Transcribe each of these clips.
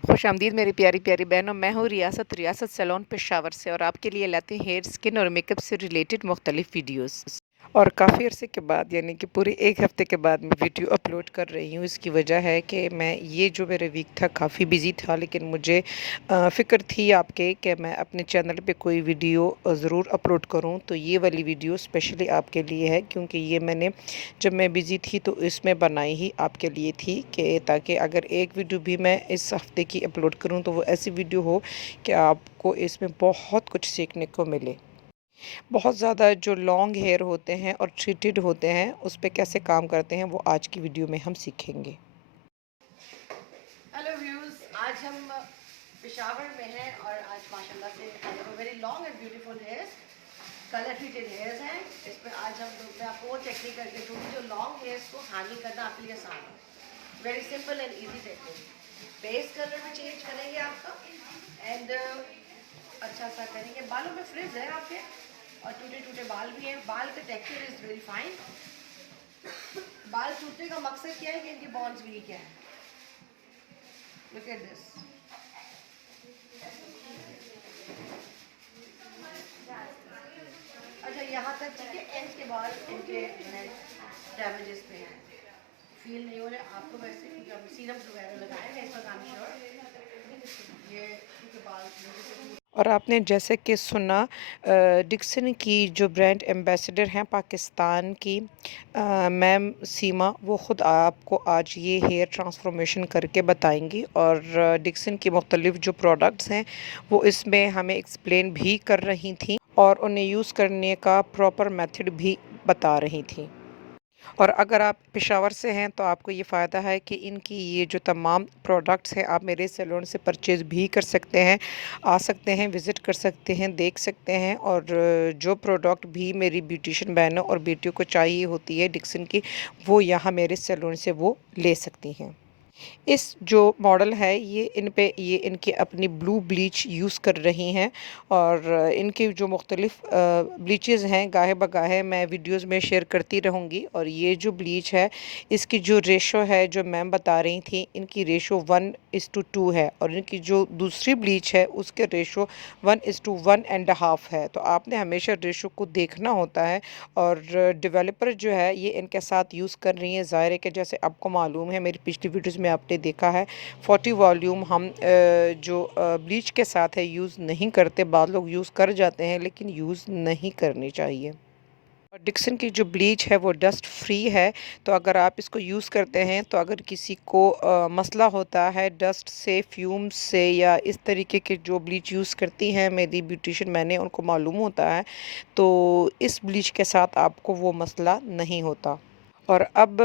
खुशामदीद मेरी प्यारी प्यारी बहनों। मैं हूँ रियासत रियासत सैलून पेशावर से और आपके लिए लाती हूँ हेयर स्किन और मेकअप से रिलेटेड मुख्तलिफ वीडियोस। और काफ़ी अरसे के बाद यानी कि पूरे एक हफ़्ते के बाद मैं वीडियो अपलोड कर रही हूँ। इसकी वजह है कि मैं ये जो मेरा वीक था काफ़ी बिज़ी था, लेकिन मुझे फ़िक्र थी आपके कि मैं अपने चैनल पे कोई वीडियो ज़रूर अपलोड करूँ। तो ये वाली वीडियो स्पेशली आपके लिए है, क्योंकि ये मैंने जब मैं बिज़ी थी तो इसमें बनाई ही आपके लिए थी कि ताकि अगर एक वीडियो भी मैं इस हफ़्ते की अपलोड करूँ तो वो ऐसी वीडियो हो कि आपको इसमें बहुत कुछ सीखने को मिले। बहुत ज़्यादा जो लॉन्ग हेयर होते हैं और ट्रीटेड होते हैं उस पे कैसे काम करते हैं वो आज की वीडियो में हम सीखेंगे। हेलो व्यूज़, आज हम पेशावर में हैं और आज माशाल्लाह से very long and beautiful hairs, colour treated hairs हैं। इसमें आज हम लोग मैं आपको वो टेक्निक करके दूँगी जो लॉन्ग हेयर्स को हैंडल करना आपके लिए आसान है। Very simple and easy technique. Base colour में चेंज करेंगे आपका एंड अच्छा सा करेंगे। बालों में फ्रिज है आपके और टूटे टूटे बाल भी हैं। बाल का टेक्सचर इज़ वेरी फाइन। बाल टूटने का मकसद क्या है कि इनके बॉन्ड्स वीक हैं। Look at this. अच्छा, यहाँ तक ठीक है। एंड के बाद इनके डैमेजेस पे हैं, फील नहीं हो रहे आपको वैसे, क्योंकि हम सीरम्स वगैरह लगाए हैं इस वक्त। आई एम श्योर ये क्योंकि बाल मुझे से और आपने जैसे कि सुना, डिक्सन की जो ब्रांड एम्बेसडर हैं पाकिस्तान की, मैम सीमा, वो ख़ुद आपको आज ये हेयर ट्रांसफॉर्मेशन करके बताएंगी। और डिक्सन की मुख्तलिफ जो प्रोडक्ट्स हैं वो इसमें हमें एक्सप्लेन भी कर रही थी और उन्हें यूज़ करने का प्रॉपर मेथड भी बता रही थी। और अगर आप पेशावर से हैं तो आपको ये फ़ायदा है कि इनकी ये जो तमाम प्रोडक्ट्स हैं आप मेरे सैलून से परचेज़ भी कर सकते हैं, आ सकते हैं, विज़िट कर सकते हैं, देख सकते हैं। और जो प्रोडक्ट भी मेरी ब्यूटिशियन बहनों और बेटियों को चाहिए होती है डिक्सन की, वो यहाँ मेरे सैलून से वो ले सकती हैं। इस जो मॉडल है ये इन पे ये इनकी अपनी ब्लू ब्लीच यूज़ कर रही हैं। और इनकी जो मुख्तलिफ़ ब्लीचेज़ हैं गाहे बगाहे मैं वीडियोज़ में शेयर करती रहूँगी। और ये जो ब्लीच है इसकी जो रेशो है जो मैम बता रही थी, इनकी रेशो 1:2 है और इनकी जो दूसरी ब्लीच है उसके रेशो 1:1.5 है। तो आपने हमेशा रेशो को देखना होता है। और डेवलपर जो है ये इनके साथ यूज़ कर रही हैं। ज़ाहिर है कि जैसे आपको मालूम है, मेरी पिछली वीडियोज़ में आपने देखा है 40 वॉल्यूम हम जो ब्लीच के साथ है यूज़ नहीं करते। बाद लोग यूज़ कर जाते हैं लेकिन यूज़ नहीं करनी चाहिए। और डिक्सन की जो ब्लीच है वो डस्ट फ्री है। तो अगर आप इसको यूज़ करते हैं तो अगर किसी को मसला होता है डस्ट से, फ्यूम्स से, या इस तरीके के जो ब्लीच यूज़ करती हैं मेरी ब्यूटिशियन मैंने उनको मालूम होता है, तो इस ब्लीच के साथ आपको वो मसला नहीं होता। और अब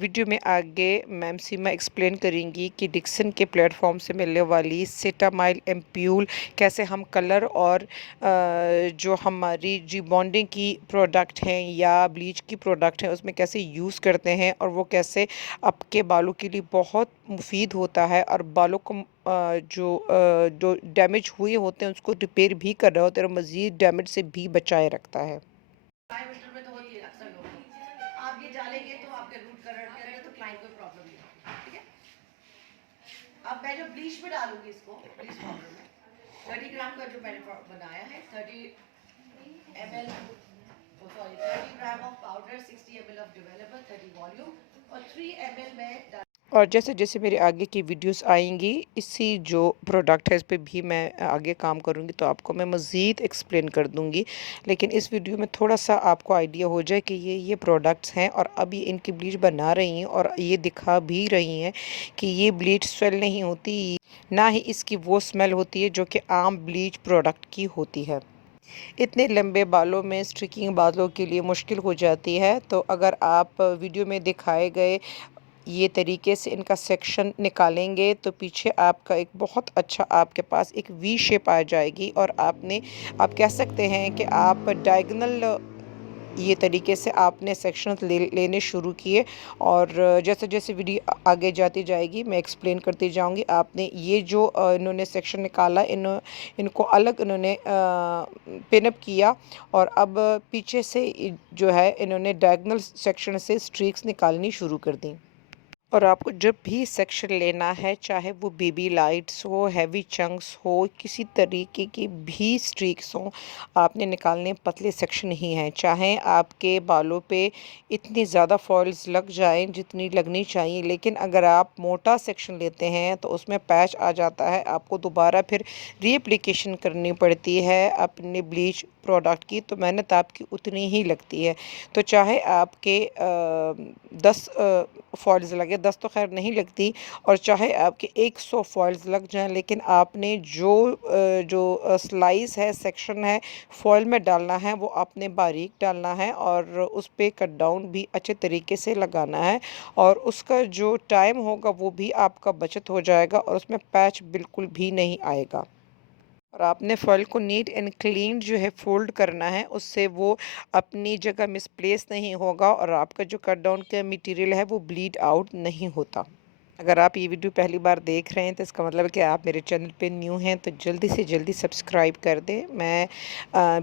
वीडियो में आगे मैम सीमा एक्सप्लेन करेंगी कि डिक्सन के प्लेटफॉर्म से मिलने वाली सेटामाइल एम्प्यूल कैसे हम कलर और जो हमारी रिबॉन्डिंग की प्रोडक्ट हैं या ब्लीच की प्रोडक्ट हैं उसमें कैसे यूज़ करते हैं और वो कैसे आपके बालों के लिए बहुत मुफीद होता है। और बालों को जो डैमेज हुए होते हैं उसको रिपेयर भी कर रहा होता है और मज़ीद डैमेज से भी बचाए रखता है। विंटर में तो होती है अक्सर लोग। आप ये डालेंगे तो आपके रूट कलर के अंदर तो क्लाइंट कोई प्रॉब्लम नहीं है, ठीक है। अब मैं जो ब्लीच में डालूंगी इसको ब्लीच पाउडर में 30 ग्राम का जो मैंने बनाया है, 30 ml, sorry 30 gram of powder, 60 ml of developer, 30 volume और 3 ml में डाल। और जैसे-जैसे मेरे आगे की वीडियोस आएँगी, इसी जो प्रोडक्ट है इस पे भी मैं आगे काम करूँगी तो आपको मैं मज़ीद एक्सप्लेन कर दूँगी। लेकिन इस वीडियो में थोड़ा-सा आपको आइडिया हो जाए कि ये प्रोडक्ट्स हैं और अब ये इनकी ब्लीच बना रही हैं और ये दिखा भी रही हैं कि ये ब्लीच स्वेल नहीं होती, ना ही इसकी वो स्मेल होती है जो कि आम ब्लीच प्रोडक्ट की होती है। इतने लंबे बालों में स्ट्रिकिंग बालों के लिए मुश्किल हो जाती है। तो अगर आप वीडियो में दिखाए गए ये तरीके से इनका सेक्शन निकालेंगे तो पीछे आपका एक बहुत अच्छा आपके पास एक वी शेप आ जाएगी। और आप कह सकते हैं कि आप डायगोनल ये तरीके से आपने सेक्शंस लेने शुरू किए। और जैसे-जैसे वीडियो आगे जाती जाएगी मैं एक्सप्लेन करती जाऊँगी। आपने ये जो इन्होंने सेक्शन निकाला, इनको अलग इन्होंने पिन अप किया और अब पीछे से जो है इन्होंने डायगोनल सेक्शन से स्ट्रीक्स निकालनी शुरू कर दी। और आपको जब भी सेक्शन लेना है, चाहे वो बेबी लाइट्स हो, हेवी चंक्स हो, किसी तरीके की भी स्ट्रीक्स हों, आपने निकालने पतले सेक्शन ही हैं। चाहे आपके बालों पे इतनी ज़्यादा फॉल्स लग जाएँ जितनी लगनी चाहिए, लेकिन अगर आप मोटा सेक्शन लेते हैं तो उसमें पैच आ जाता है, आपको दोबारा फिर रीएप्लीकेशन करनी पड़ती है अपने ब्लीच प्रोडक्ट की, तो मेहनत आपकी उतनी ही लगती है। तो चाहे आपके 10 फॉल्स लगे, 10 तो ख़ैर नहीं लगती, और चाहे आपके 100 फॉल्स लग जाएँ, लेकिन आपने जो स्लाइस है, सेक्शन है, फॉयल में डालना है, वो आपने बारीक डालना है और उस पे कट डाउन भी अच्छे तरीके से लगाना है, और उसका जो टाइम होगा वो भी आपका बचत हो जाएगा और उसमें पैच बिल्कुल भी नहीं आएगा। और आपने फॉइल को नीट एंड क्लीन जो है फ़ोल्ड करना है, उससे वो अपनी जगह मिसप्लेस नहीं होगा और आपका जो कट डाउन का मटेरियल है वो ब्लीड आउट नहीं होता। अगर आप ये वीडियो पहली बार देख रहे हैं तो इसका मतलब है कि आप मेरे चैनल पे न्यू हैं, तो जल्दी से जल्दी सब्सक्राइब कर दें। मैं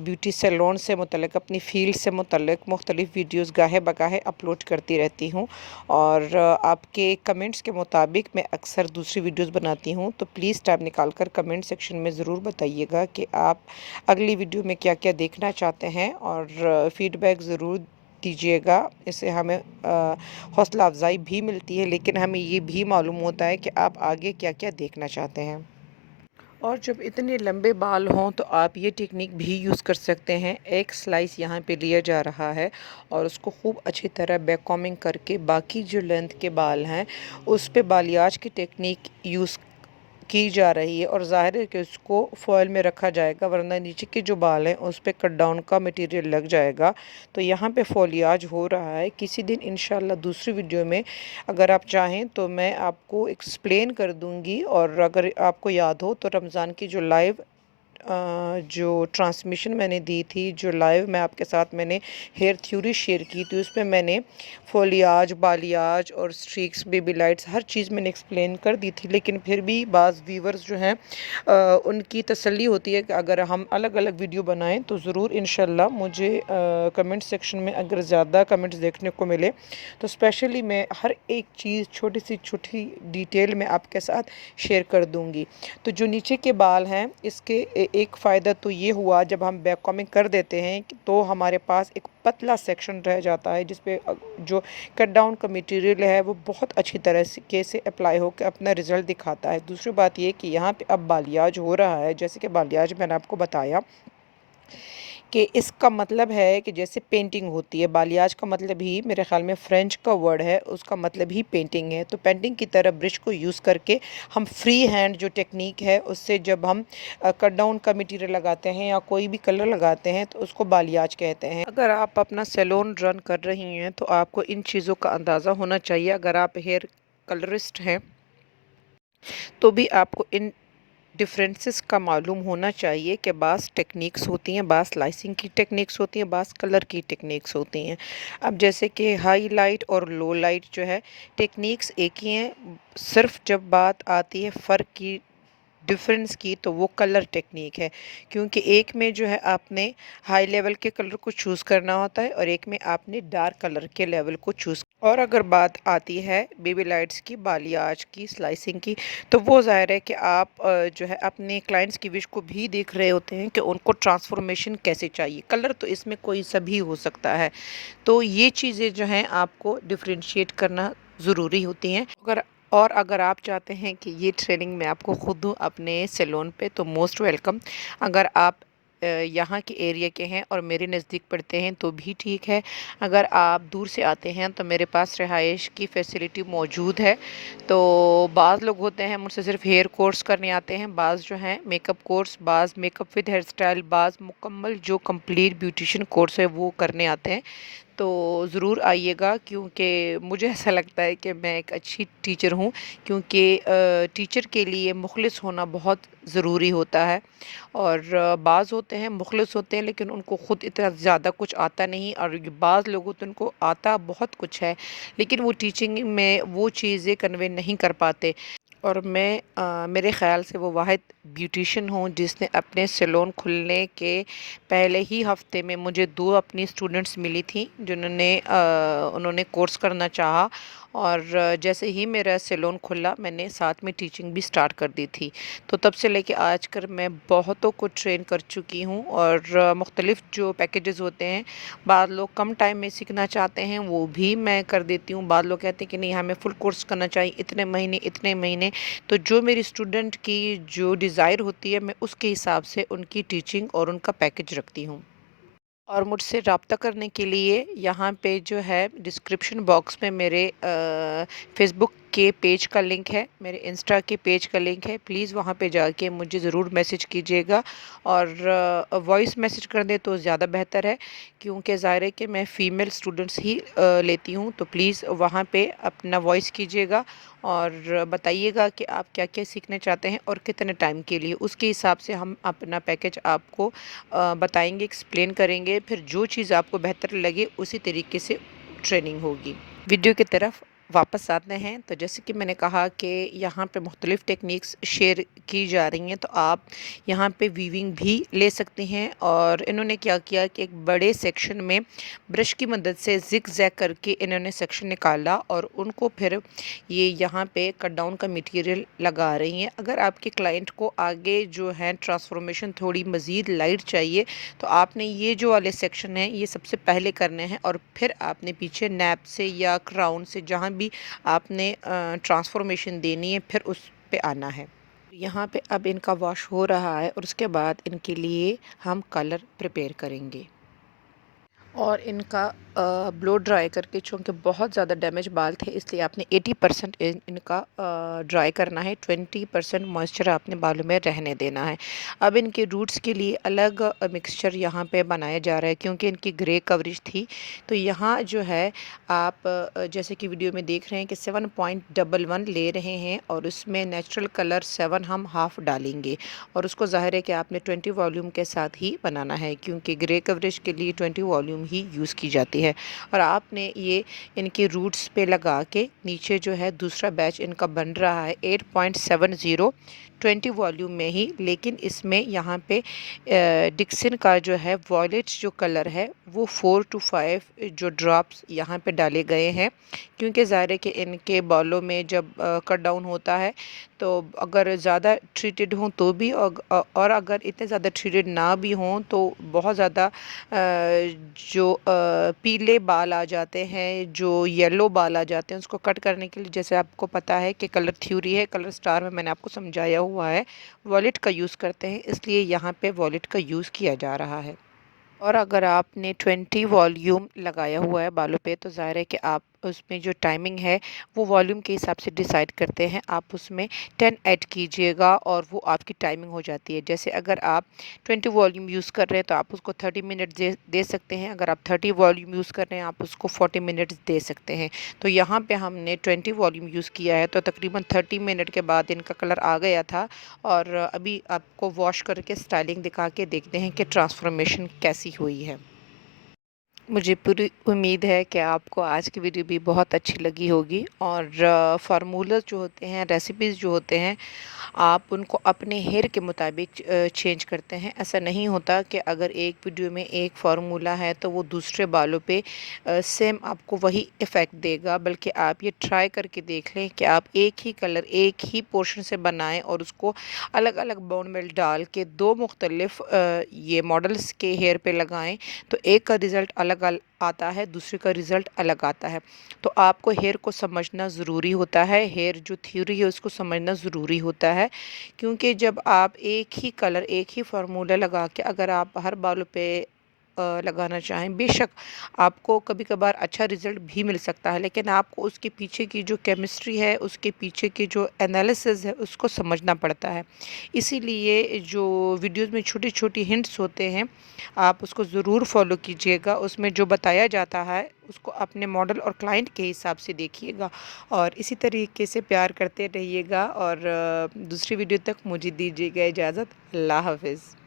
ब्यूटी सैलून से मुतल्लिक़, अपनी फ़ील्ड से मुतल्लिक़ मुख्तलिफ़ वीडियोज़ गाहे बगाहे अपलोड करती रहती हूँ, और आपके कमेंट्स के मुताबिक मैं अक्सर दूसरी वीडियोज़ बनाती हूँ, तो प्लीज़ टाइम निकाल कर कमेंट सेक्शन में ज़रूर बताइएगा कि आप अगली वीडियो में क्या क्या देखना चाहते हैं, और फ़ीडबैक ज़रूर दीजिएगा। इससे हमें हौसला अफ़ज़ाई भी मिलती है, लेकिन हमें ये भी मालूम होता है कि आप आगे क्या-क्या देखना चाहते हैं। और जब इतने लंबे बाल हों तो आप ये टेक्निक भी यूज़ कर सकते हैं। एक स्लाइस यहाँ पे लिया जा रहा है और उसको खूब अच्छी तरह बैक कॉम्बिंग करके बाकी जो लेंथ के बाल हैं, उस पे बालियाज की टेक्निक यूज़ की जा रही है, और ज़ाहिर है कि उसको फ़ॉइल में रखा जाएगा, वरना नीचे के जो बाल हैं उस पे कट डाउन का मटेरियल लग जाएगा। तो यहाँ पे फ़ोलियाज हो रहा है। किसी दिन इंशाल्लाह दूसरी वीडियो में अगर आप चाहें तो मैं आपको एक्सप्लेन कर दूँगी, और अगर आपको याद हो तो रमज़ान की जो लाइव जो ट्रांसमिशन मैंने दी थी, जो लाइव मैं आपके साथ मैंने हेयर थ्योरी शेयर की थी, उसमें मैंने फ़ोलियाज, बालियाज और स्ट्रीक्स, बेबी लाइट्स हर चीज़ मैंने एक्सप्लेन कर दी थी। लेकिन फिर भी बाज़ व्यूअर्स जो हैं उनकी तसल्ली होती है कि अगर हम अलग-अलग वीडियो बनाएँ तो ज़रूर इंशाल्लाह मुझे कमेंट सेक्शन में अगर ज़्यादा कमेंट्स देखने को मिले तो स्पेशली मैं हर एक चीज़ छोटी से छोटी डिटेल में आपके साथ शेयर कर दूँगी। तो जो नीचे के बाल हैं इसके एक फ़ायदा तो ये हुआ, जब हम बैक कॉम्बिंग कर देते हैं तो हमारे पास एक पतला सेक्शन रह जाता है जिस पे जो कट डाउन का मटेरियल है वो बहुत अच्छी तरह से अप्लाई होकर अपना रिज़ल्ट दिखाता है। दूसरी बात ये कि यहाँ पे अब बालियाज हो रहा है, जैसे कि बालियाज मैंने आपको बताया कि इसका मतलब है कि जैसे पेंटिंग होती है, बालियाज का मतलब ही मेरे ख़्याल में फ्रेंच का वर्ड है, उसका मतलब ही पेंटिंग है। तो पेंटिंग की तरह ब्रश को यूज़ करके हम फ्री हैंड जो टेक्निक है उससे जब हम कट डाउन का मटेरियल लगाते हैं या कोई भी कलर लगाते हैं तो उसको बालियाज कहते हैं। अगर आप अपना सैलून रन कर रही हैं तो आपको इन चीज़ों का अंदाज़ा होना चाहिए। अगर आप हेयर कलरिस्ट हैं तो भी आपको इन डिफरेंसेस का मालूम होना चाहिए कि बाज़ टेक्निक्स होती हैं, बाज़ स्लाइसिंग की टेक्निक्स होती हैं, बाज़ कलर की टेक्निक्स होती हैं। अब जैसे कि हाई लाइट और लो लाइट जो है, टेक्निक्स एक ही हैं, सिर्फ जब बात आती है फ़र्क की, डिफरेंस की, तो वो कलर टेक्निक है, क्योंकि एक में जो है आपने हाई लेवल के कलर को चूज़ करना होता है और एक में आपने डार्क कलर के लेवल को चूज़। और अगर बात आती है बेबी लाइट्स की, बालियाज की, स्लाइसिंग की, तो वो ज़ाहिर है कि आप जो है अपने क्लाइंट्स की विश को भी देख रहे होते हैं कि उनको ट्रांसफॉर्मेशन कैसे चाहिए। कलर तो इसमें कोई सा भी हो सकता है, तो ये चीज़ें जो हैं आपको डिफरेंशिएट करना ज़रूरी होती हैं। अगर आप चाहते हैं कि ये ट्रेनिंग मैं आपको खुद दूँ अपने सैलून पे, तो मोस्ट वेलकम। अगर आप यहाँ के एरिया के हैं और मेरे नज़दीक पड़ते हैं तो भी ठीक है। अगर आप दूर से आते हैं तो मेरे पास रिहाइश की फैसिलिटी मौजूद है। तो बाज़ लोग होते हैं मुझसे सिर्फ हेयर कोर्स करने आते हैं, बाज़ जो हैं मेकअप कोर्स, बाज़ मेकअप विद हेयर स्टाइल, बाज़ मुकम्मल जो कंप्लीट ब्यूटिशियन कोर्स है वो करने आते हैं। तो ज़रूर आइएगा, क्योंकि मुझे ऐसा लगता है कि मैं एक अच्छी टीचर हूँ, क्योंकि टीचर के लिए मुखलिस होना बहुत ज़रूरी होता है। और बाज़ होते हैं मुखलिस होते हैं लेकिन उनको ख़ुद इतना ज़्यादा कुछ आता नहीं, और बाज़ लोग होते हैं उनको आता बहुत कुछ है लेकिन वो टीचिंग में वो चीज़ें कन्वे नहीं कर पाते। और मैं मेरे ख़्याल से वो वाहिद ब्यूटिशियन हूँ जिसने अपने सैलून खुलने के पहले ही हफ़्ते में मुझे 2 अपनी स्टूडेंट्स मिली थी जिन्होंने उन्होंने कोर्स करना चाहा, और जैसे ही मेरा सैलून खुला मैंने साथ में टीचिंग भी स्टार्ट कर दी थी। तो तब से लेके आज कर मैं बहुतों को ट्रेन कर चुकी हूँ और मुख्तलिफ़ जो पैकेजेस होते हैं, बाद लोग कम टाइम में सीखना चाहते हैं वो भी मैं कर देती हूँ। बाद लोग कहते हैं कि नहीं हमें फुल कोर्स करना चाहिए इतने महीने। तो जो मेरी स्टूडेंट की जो डिज़ायर होती है मैं उसके हिसाब से उनकी टीचिंग और उनका पैकेज रखती हूँ। और मुझसे राब्ता करने के लिए यहाँ पे जो है डिस्क्रिप्शन बॉक्स में मेरे फ़ेसबुक के पेज का लिंक है, मेरे इंस्टा के पेज का लिंक है। प्लीज़ वहाँ पे जाके मुझे ज़रूर मैसेज कीजिएगा और वॉइस मैसेज कर दें तो ज़्यादा बेहतर है, क्योंकि ज़ाहिर है कि मैं फ़ीमेल स्टूडेंट्स ही लेती हूँ। तो प्लीज़ वहाँ पे अपना वॉइस कीजिएगा और बताइएगा कि आप क्या-क्या सीखना चाहते हैं और कितने टाइम के लिए। उसके हिसाब से हम अपना पैकेज आपको बताएँगे, एक्सप्लेन करेंगे, फिर जो चीज़ आपको बेहतर लगे उसी तरीके से ट्रेनिंग होगी। वीडियो की तरफ वापस आते हैं, तो जैसे कि मैंने कहा कि यहाँ पे मुख्तलिफ़ टेक्निक्स शेयर की जा रही हैं, तो आप यहाँ पे वीविंग भी ले सकती हैं। और इन्होंने क्या किया कि एक बड़े सेक्शन में ब्रश की मदद से ज़िग-ज़ैग करके इन्होंने सेक्शन निकाला और उनको फिर ये यहाँ पे कट डाउन का मटीरियल लगा रही हैं। अगर आपके क्लाइंट को आगे जो है ट्रांसफॉर्मेशन थोड़ी मज़ीद लाइट चाहिए, तो आपने ये जो वाले सेक्शन हैं ये सबसे पहले करने हैं और फिर आपने पीछे नैप से या क्राउन से जहाँ भी आपने ट्रांसफॉर्मेशन देनी है फिर उस पे आना है। यहाँ पे अब इनका वॉश हो रहा है और उसके बाद इनके लिए हम कलर प्रिपेयर करेंगे और इनका ब्लो ड्राई करके, चूँकि बहुत ज़्यादा डैमेज बाल थे इसलिए आपने 80% इनका ड्राई करना है, 20% मॉइस्चर आपने बालों में रहने देना है। अब इनके रूट्स के लिए अलग मिक्सचर यहाँ पे बनाया जा रहा है, क्योंकि इनकी ग्रे कवरेज थी। तो यहाँ जो है आप जैसे कि वीडियो में देख रहे हैं कि 7.11 ले रहे हैं और उसमें नेचुरल कलर 7 हम हाफ़ डालेंगे और उसको ज़ाहिर है कि आपने 20 वॉल्यूम के साथ ही बनाना है, क्योंकि ग्रे कवरेज के लिए 20 वॉल्यूम ही यूज़ की जाती है। और आपने ये इनके रूट्स पे लगा के नीचे जो है दूसरा बैच इनका बन रहा है 8.70 20 वॉल्यूम में ही, लेकिन इसमें यहाँ पे डिक्सन का जो है वॉयलेट जो कलर है वो 4 to 5 जो ड्रॉप्स यहाँ पे डाले गए हैं, क्योंकि ज़ाहिर है कि इनके बालों में जब कट डाउन होता है तो अगर ज़्यादा ट्रीटेड हों तो भी और अगर इतने ज़्यादा ट्रीटेड ना भी हों तो बहुत ज़्यादा जो पीले बाल आ जाते हैं, जो येलो बाल आ जाते हैं, उसको कट करने के लिए जैसे आपको पता है कि कलर थ्योरी है, कलर स्टार में मैंने आपको समझाया हुआ है, वॉलेट का यूज़ करते हैं, इसलिए यहाँ पे वॉलेट का यूज़ किया जा रहा है। और अगर आपने 20 वॉल्यूम लगाया हुआ है बालों पे तो ज़ाहिर है कि आप उसमें जो टाइमिंग है वो वॉल्यूम के हिसाब से डिसाइड करते हैं, आप उसमें 10 ऐड कीजिएगा और वो आपकी टाइमिंग हो जाती है। जैसे अगर आप 20 वॉल्यूम यूज़ कर रहे हैं तो आप उसको 30 मिनट दे सकते हैं, अगर आप 30 वॉल्यूम यूज़ कर रहे हैं आप उसको 40 मिनट्स दे सकते हैं। तो यहाँ पे हमने 20 वॉल्यूम यूज़ किया है, तो तकरीबन 30 मिनट के बाद इनका कलर आ गया था और अभी आपको वॉश करके स्टाइलिंग दिखा के देखते हैं कि ट्रांसफॉर्मेशन कैसी हुई है। मुझे पूरी उम्मीद है कि आपको आज की वीडियो भी बहुत अच्छी लगी होगी और फार्मूलाज जो होते हैं, रेसिपीज़ जो होते हैं, आप उनको अपने हेयर के मुताबिक चेंज करते हैं। ऐसा नहीं होता कि अगर एक वीडियो में एक फार्मूला है तो वो दूसरे बालों पे सेम आपको वही इफ़ेक्ट देगा, बल्कि आप ये ट्राई करके देख लें कि आप एक ही कलर एक ही पोर्शन से बनाएं और उसको अलग-अलग बोन मिल डाल के दो मुख्तलिफ ये मॉडल्स के हेयर पे लगाएं, तो एक का रिज़ल्ट अलग आता है, दूसरे का रिज़ल्ट अलग आता है। तो आपको हेयर को समझना ज़रूरी होता है, हेयर जो थ्योरी है उसको समझना ज़रूरी होता है, क्योंकि जब आप एक ही कलर एक ही फार्मूला लगा के अगर आप हर बालों पे लगाना चाहें, बेशक आपको कभी-कभार अच्छा रिज़ल्ट भी मिल सकता है, लेकिन आपको उसके पीछे की जो केमिस्ट्री है, उसके पीछे की जो एनालिसिस है, उसको समझना पड़ता है। इसीलिए जो वीडियोज़ में छोटी-छोटी हिंट्स होते हैं, आप उसको ज़रूर फ़ॉलो कीजिएगा। उसमें जो बताया जाता है, उसको अपने मॉडल और क्लाइंट के हिसाब से देखिएगा और इसी तरीके से प्यार करते रहिएगा और दूसरी वीडियो तक मुझे दीजिएगा इजाज़त। अल्लाह हाफ़िज़।